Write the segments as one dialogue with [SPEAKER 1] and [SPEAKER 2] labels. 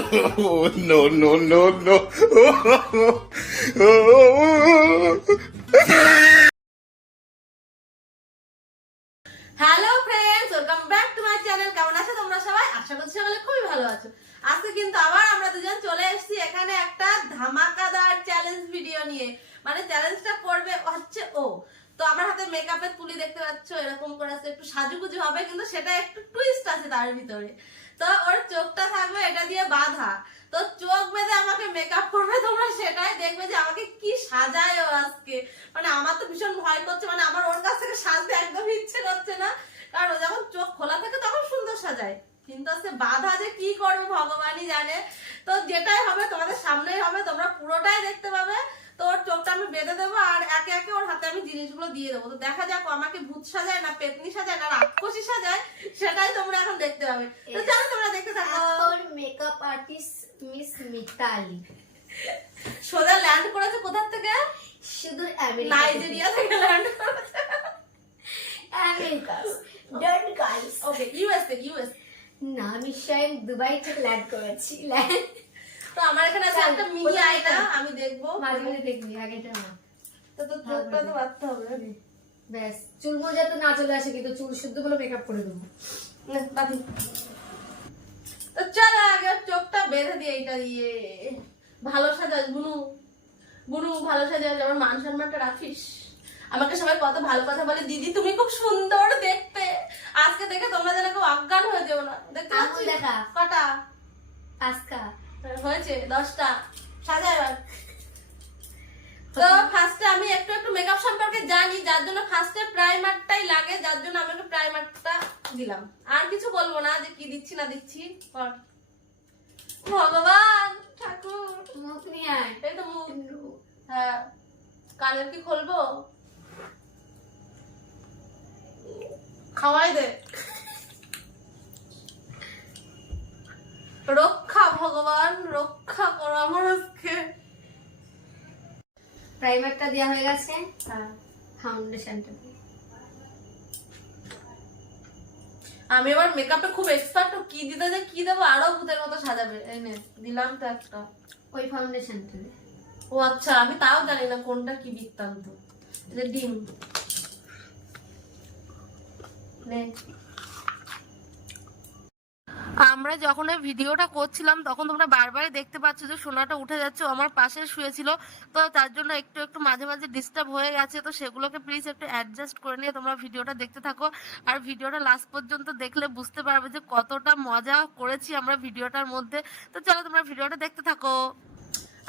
[SPEAKER 1] Oh, no, no, no, no.
[SPEAKER 2] Hello friends welcome back to my channel কেমন আছো তোমরা সবাই? আশা করছি সকালে খুবই ভালো আছো। আজকে কিন্তু আবার আমরা দুজন চলে এসেছি এখানে একটা ধামাকাদার চ্যালেঞ্জ ভিডিও নিয়ে। মানে চ্যালেঞ্জটা করবে হচ্ছে ও। তো আমার হাতে মেকআপের তুলি দেখতে পাচ্ছ এরকম করে আছে। একটু সাজুগুজু হবে কিন্তু সেটা একটু টুইস্ট আছে তার ভিতরে। তো ওর চোখটা থাকবে এটা দিয়ে বাঁধা। তো চোখ বেঁধে আমাকে মেকআপ করবে, তোমরা সেটাই দেখবে যে আমাকে কি সাজায় ও আজকে। মানে আমার তো ভীষণ ভয় করছে মানে আমার ওর কাছ থেকে সাজতে একদম ইচ্ছে করছে না। কারণ ও যখন চোখ খোলা থাকে তখন সুন্দর সাজায়। কিন্তু আজকে বাধা যে কি করবে ভগবানই জানে। তো যেটাই হবে তোমাদের সামনেই হবে, তোমরা পুরোটাই দেখতে পাবে। চোখটা আমি বেঁধে দেবো আর একে একে ওর হাতে আমি জিনিসগুলো দিয়ে দেবো। তো দেখা যাক আমাকে ভূত সাজায় না পেতনি সাজায় না রাক্ষসী সাজায় সেটাই তোমরা এখন দেখতে পাবে। তো চলো তোমরা দেখতে থাকো।
[SPEAKER 3] মেকআপ আর্টিস্ট মিস মিতালি
[SPEAKER 2] সোজা ল্যান্ড করেছে কোথার থেকে?
[SPEAKER 3] শুধু
[SPEAKER 2] নাইজেরিয়া থেকে। ল্যান্ড করেছে।
[SPEAKER 3] America don't guys
[SPEAKER 2] okay USA US
[SPEAKER 3] না আমি দুবাই থেকে ল্যান্ড করেছি। ল্যান্ড
[SPEAKER 2] তো আমার এখানে আছে একটা মিনি আয়না আমি দেখব।
[SPEAKER 3] মাঝে মাঝে দেখবি আগেটা না।
[SPEAKER 2] তো তো চোখটা তো বাঁধতে হবে
[SPEAKER 3] ব্যাস চুল না চলে আসে কিন্তু চুল শুদ্ধ বলে মেকআপ করে দেবো।
[SPEAKER 2] নে, বাঁধি। তো চলো আগে চোখটা বেঁধে দিয়ে এইটা দিয়ে। ভালো সাজাস বুনু। বুনু ভালো সাজাস আমার মান সম্মানটা রাখিস। আমাকে সবাই কত ভালো কথা বলে। দিদি তুমি খুব সুন্দর দেখতে। আজকে দেখে তোমরা যেন খুব অজ্ঞান হয়ে যেও না। দেখতে
[SPEAKER 3] দেখা।
[SPEAKER 2] কটা?
[SPEAKER 3] পাঁচকা
[SPEAKER 2] হয়েছে দশটা। সাজা এবার তো ফার্স্টে আমি একটু একটু মেকআপ সম্পর্কে জানি যার জন্য ফার্স্টে প্রাইমারটাই লাগে যার জন্য আমি প্রাইমারটা দিলাম। আর কিছু বলব না যে কি দিচ্ছি না দিচ্ছি ভগবান ঠাকুর।
[SPEAKER 3] মুখ নিয়ে আয়।
[SPEAKER 2] এই তো মুখ। হ্যাঁ। কানের কি খুলবো? খাওয়াই দে। রক্ষা ভগবান রক্ষা করো আমার আজকে।
[SPEAKER 3] প্রাইমারটা দেওয়া হয়ে গেছে।
[SPEAKER 2] হ্যাঁ।
[SPEAKER 3] ফাউন্ডেশনটা
[SPEAKER 2] আমি এবার মেকআপে খুব এক্সপার্ট তো কি দিতে যে কি দেবো? আরও ভূতের মতো সাজাবে। এই নে দিলাম তো একটা।
[SPEAKER 3] ওই ফাউন্ডেশনটা
[SPEAKER 2] ও আচ্ছা আমি তাও জানি না কোনটা কি বৃত্তান্ত। ডিম। নে। আমরা যখন এই ভিডিওটা করছিলাম, তখন তোমরা বারবারই দেখতে পাচ্ছ যে সোনাটা উঠে যাচ্ছে আমার পাশে শুয়েছিল। তো তার জন্য একটু একটু মাঝে মাঝে ডিস্টার্ব হয়ে গেছে। তো সেগুলোকে প্লিজ একটু অ্যাডজাস্ট করে নিয়ে তোমরা ভিডিওটা দেখতে থাকো। আর ভিডিওটা লাস্ট পর্যন্ত দেখলে বুঝতে পারবে যে কতটা মজা করেছি আমরা ভিডিওটার মধ্যে। তো চলো তোমরা ভিডিওটা দেখতে থাকো।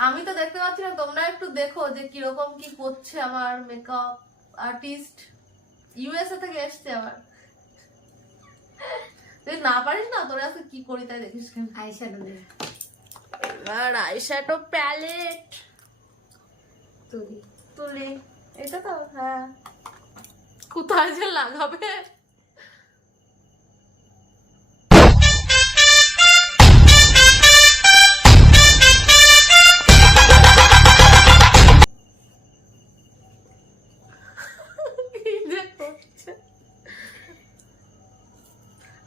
[SPEAKER 2] আমি তো দেখতে পাচ্ছি না, তোমরা একটু দেখো যে কীরকম কি করছে আমার মেকআপ আর্টিস্ট ইউএসএ থেকে এসছে আবার তুই না পারিস না? তোরা আজকে কি করি তাই দেখিস কেন?
[SPEAKER 3] আইশ্যাডো দে
[SPEAKER 2] এবার আইশ্যাডো প্যালেট
[SPEAKER 3] তুলি।
[SPEAKER 2] তুলি। এটা তো হ্যাঁ। কোথায় যে লাগাবে?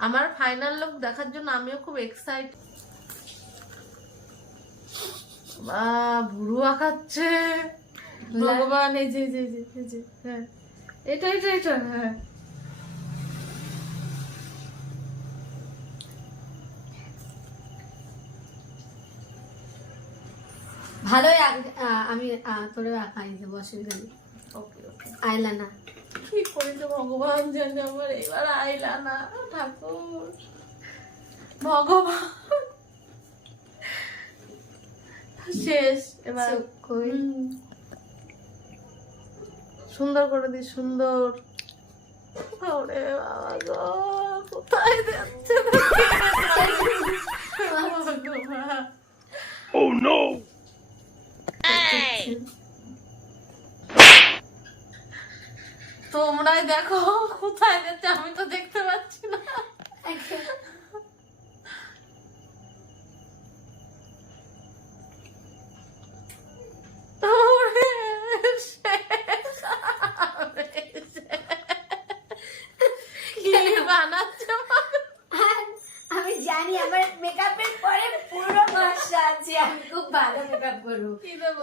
[SPEAKER 2] আমার ফাইনাল লুক দেখার জন্য আমিও খুব এক্সাইট বা ভুরু আঁকাচ্ছে। ভগবান এই যে যে, যে, হ্যাঁ। এটা এটা এটা হ্যাঁ।
[SPEAKER 3] ভালোই আঁক- আমি তোরে আঁকাই দেবো অসুবিধা নেই।
[SPEAKER 2] ওকে ওকে
[SPEAKER 3] আইলানা
[SPEAKER 2] কি করেছে ভগবান জানে আমার এবার আইলা না ঠাকুর। ভগবান। শেষ এবার। সুন্দর করে দি সুন্দর। ওরে বাবা গো কোথায় যাচ্ছে?
[SPEAKER 1] Oh no!
[SPEAKER 2] তোমরাই দেখো কোথায় যাচ্ছে আমি তো দেখতে পাচ্ছি না।
[SPEAKER 3] আমি জানি আমার মেকআপের পরে পুরো আমি খুব ভালো মেকআপ
[SPEAKER 2] করব। কি দেবো?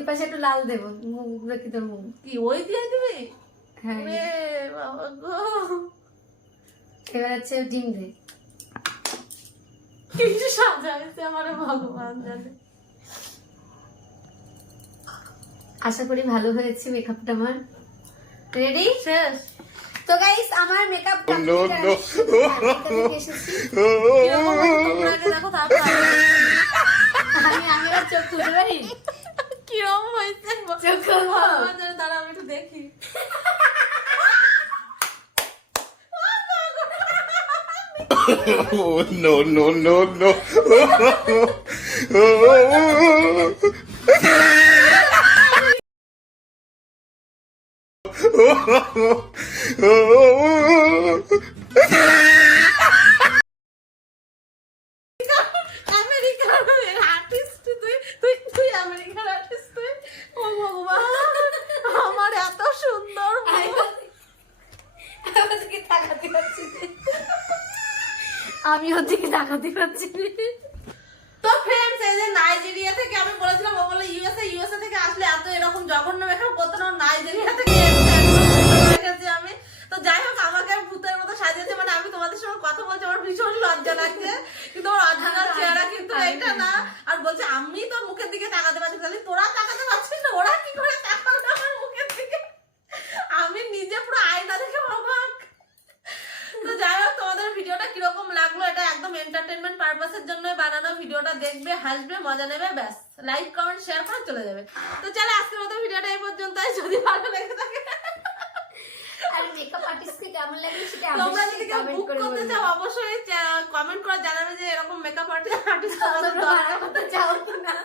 [SPEAKER 3] পাশে একটু লাল দেবো মুখ দেখি তোর মুখ
[SPEAKER 2] কি ওই দিয়ে দিবি?
[SPEAKER 3] হ্যাঁ।
[SPEAKER 2] বাবা গো।
[SPEAKER 3] এবার হচ্ছে ডিম দে।
[SPEAKER 2] কি সাজাইছে আমার ভগবান জানে।
[SPEAKER 3] আশা করি ভালো হয়েছে মেকআপটা আমার। রেডি
[SPEAKER 2] শেষ।
[SPEAKER 3] তো গাইস আমার মেকআপ
[SPEAKER 1] no, no.
[SPEAKER 3] এসেছি
[SPEAKER 2] কীরকম হয়েছে তোমরা আগে দেখো তারপর আমি
[SPEAKER 3] আমি আমি আর চোখ খুলতে পারি
[SPEAKER 2] কীরকম হয়েছে
[SPEAKER 3] চোখ
[SPEAKER 2] দাঁড়া আমি একটু দেখি
[SPEAKER 1] Oh no no no no.
[SPEAKER 2] আমেরিকার আর্টিস্ট তুই তুই তুই আমেরিকার আর্টিস্ট তুই ও ভগবান আমার এত সুন্দর মুখ।
[SPEAKER 3] আমি ওদিকে তাকাতে পারছি না। আমি ওদিকে তাকাতে পারছি
[SPEAKER 2] তো ফ্রেন্ডস এই যে নাইজেরিয়া থেকে আমি বলেছিলাম, ও বলে ইউএসএ ইউএসএ থেকে আসলে এত এরকম জঘন্য মেকআপ করতো নাইজেরিয়া থেকে আমি। তো যাই হোক, আমাকে ভূতের মতো সাজিয়েছে মানে আমি তোমাদের সঙ্গে কথা বলছি, আমার ভীষণ লজ্জা লাগছে কিন্তু ওর অরিজিনাল চেহারা কিন্তু এইটা না আর বলছে আমি তো মুখের দিকে তাকাতে পারছি না। তাহলে তোরা তাকাতে পারছিস না ওরা কি করে তাকাবে আমার মুখের দিকে আমি নিজে পুরো আয়না দেখে অবাক তো যাই হোক তোমাদের ভিডিওটা কীরকম লাগল এটা একদম এন্টারটেনমেন্ট পারপাসের জন্য বানানো ভিডিওটা দেখবে হাসবে মজা নেবে ব্যাস। লাইক কমেন্ট শেয়ার করে চলে যাবে। তো চলো আজকের মতো ভিডিওটা এই পর্যন্তই। যদি ভালো লেগে থাকে
[SPEAKER 3] আর মেকআপ আর্টিস্টকে কেমন লাগল সেটা
[SPEAKER 2] তোমরা যদি বুক করতে চাও অবশ্যই কমেন্ট করে জানাবে যে এরকম মেকআপ আর্টিস্ট আর্টিস্ট আমাদের দরকার।
[SPEAKER 3] বানাতে চাও কিনা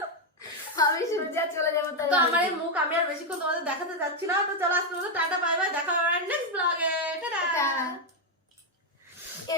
[SPEAKER 3] আমি সূর্যা চলে যাব তাহলে
[SPEAKER 2] তো আমার এই মুখ আমি আর বেশিক্ষণ তোমাদের দেখাতে চাচ্ছি না। তো চলো আজকের মতো টাটা বাই বাই দেখা হবে নেক্সট ব্লগে টাটা।
[SPEAKER 3] টাটা। এ